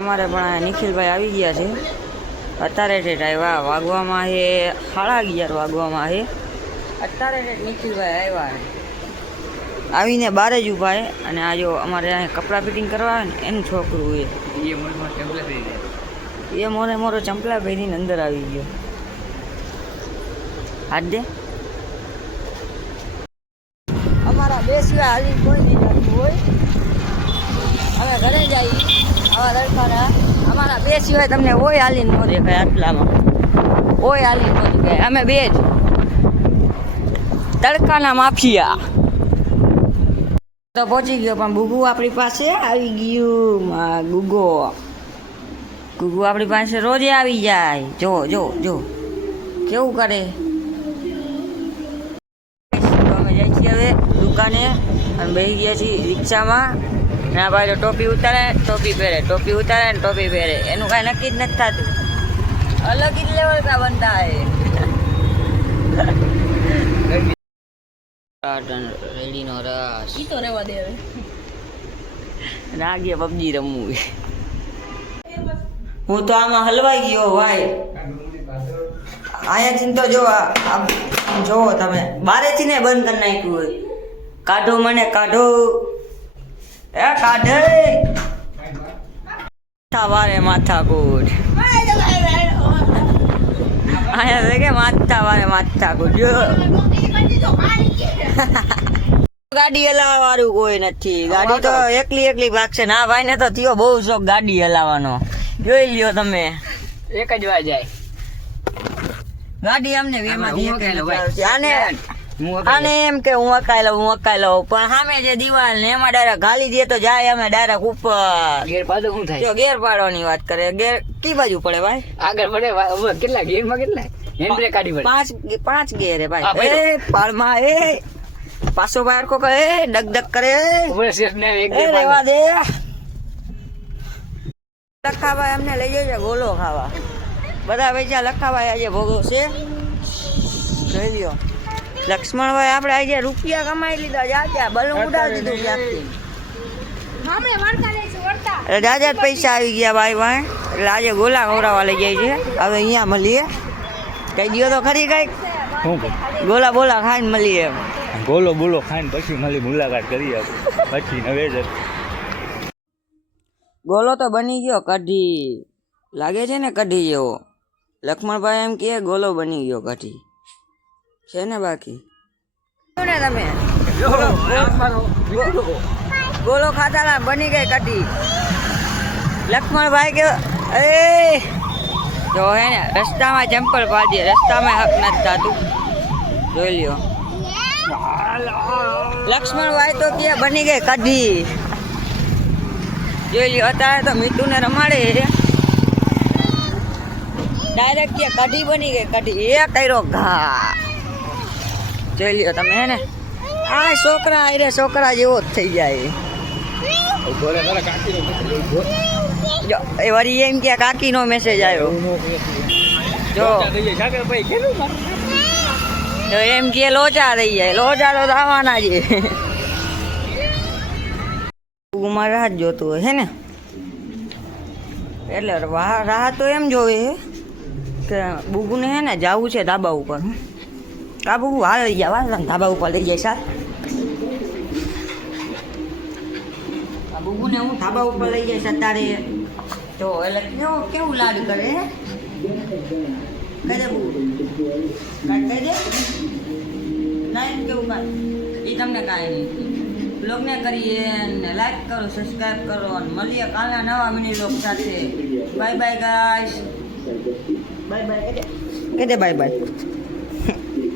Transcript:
અમારે પણ નિખિલભાઈ આવી ગયા છે અત્યારે ઠેઠ આવ્યા વાગવામાં છે 11:30 વાગવામાં છે અત્યારે ઠેઠ નિખિલભાઈ આવ્યા આવીને બારે જ ઊભા છે અને આ જો અમારે અહીંયા કપડાં ફિટિંગ કરવા આવે ને એનું છોકરું એ મોરે મોરો ચંપલા પહેરીને અંદર આવી ગયો હાથ દે અમારા બે સિવાય હાલી કોઈ નહીં કરતું હોય અમે ઘરે જઈએ આવા લડકાના અમારા બે સિવાય તમને ઓય હાલીને ન દેખાય આટલામાં ઓય હાલીને ન દેખાય અમે બે જ તડકાના માફિયા તો પહોંચી ગયો પણ ગુગુ આપણી પાસે આવી ગયું ગુગુ આપણી પાસે રોજે આવી જાય જો જો જો કેવું કરે અમે જઈએ છીએ હવે દુકાને અને બેસી ગયા છીએ રિક્ષામાં ના ભાઈ ટોપી ઉતારે ટોપી પહેરે ટોપી ઉતારે ને ટોપી પહેરે એનું કાંઈ નક્કી જ નથી થતું અલગ જ લેવલ કા બનતા હે રેડીનો રસ ઈ તો રેવા દે હવે રાગે પબજી રમવું હું તો આમાં હલવાઈ ગયો ભાઈ અહીંયાથી તો જો જોવો તમે બારેથી ને બંધ કરી નાખ્યું હોય કાઢો મને કાઢો એ કાઢે વારે માથા કૂટ અહીંયા કે માથા વારે માથા કૂટ ગાડી હલાવવા વાળું કોઈ નથી ગાડી તો એકલી ભાગશે ના ભાઈ ને તો થયો બહુ શોખ ગાડી હલાવવાનો જોઈ લ્યો તમે એક જ વાર જાય ગાડી અમને આને એમ કે હું અકાઈ લઉં પણ સામે જે દિવાલ ને એમાં ડાયરેક્ટ ગાલી દે તો જાય અમે ડાયરેક્ટ ઉપર ગેર પાડો શું થાય જો ગેર પાડવાની વાત કરે ગેર કી બાજુ પડે ભાઈ આગળ પડે કેટલા ગેર માં કેટલા હેન્ડ બ્રેક કાઢી પડે પાંચ ગેર હે ભાઈ એ પાડમાં એ પાછો બહાર કો કહે ડગ કરે રેવા દે લખાભાઈ અમને લઈ જજો ગોલો ખાવા બધા વેચા લખાભાઈ આજે ભોગો છે જોઈ લ્યો લક્ષ્મણભાઈ આપણે આજે રૂપિયા કમાઈ લીધા જાત્યા બલૂન ઉડાડી દીધું ક્યાંથી જાજા પૈસા આવી ગયા ભાઈ ભાઈ એટલે આજે ગોલા ખવડાવવા લઈ જાય છે હવે અહીંયા મળીએ કઈ ગયો તો ખરી કઈક ગોલા બોલા ખાઈને મળીએ એમ ગોલો બોલો ખાઈને પછી મળી મુલાકાત કરીએ પછી નવે જ ગોલો તો બની ગયો કઢી લાગે છે ને કઢી જેવો લક્ષ્મણભાઈ એમ કે ગોલો બની ગયો કઢી છે ને બાકી ને તમે ગોલો ખાતા બની ગઈ કઢી લક્ષ્મણભાઈ કે એ જો હે ને રસ્તામાં ચંપલ પાડીએ રસ્તામાં હક નથી થતું જોઈ લ્યો લક્ષ્મણભાઈ તો કે બની ગઈ કઢી જોઈ લ્યો અત્યારે તો મીઠું ને રમાડે ડાયરેક્ટ કે કઢી બની ગઈ કઢી એ કર્યો ઘા જોઈ લ્યો તમે હે ને આ છોકરા આયરે છોકરા જેવો જ થઈ જાય જો એ વળી એમ કે કાકીનો મેસેજ આવ્યો જો એમ કે લોચા થઈ જાય લોચા તો આવવાના છે મારે રાહત જોતું હોય હે ને એટલે રાહત તો એમ જોવે કે બુગુને હે ને જવું છે ધાબા ઉપર કા બુગુ હાલ લઈ જવા ધાબા ઉપર લઈ જાય સાર બુગુને હું ધાબા ઉપર લઈ જઈશ અત્યારે તો એટલે કેવું લાડ કરે કહી દે બુગુ કાંઈ કહી દે ના એમ કેવું કાંઈ એ તમને કાંઈ નહીં બ્લોગને કરીએ ને લાઈક કરો સબસ્ક્રાઈબ કરો અને મળીએ કાલના નવા મિની બ્લોગ સાથે bye bye guys bye bye કહી દે બાય બાય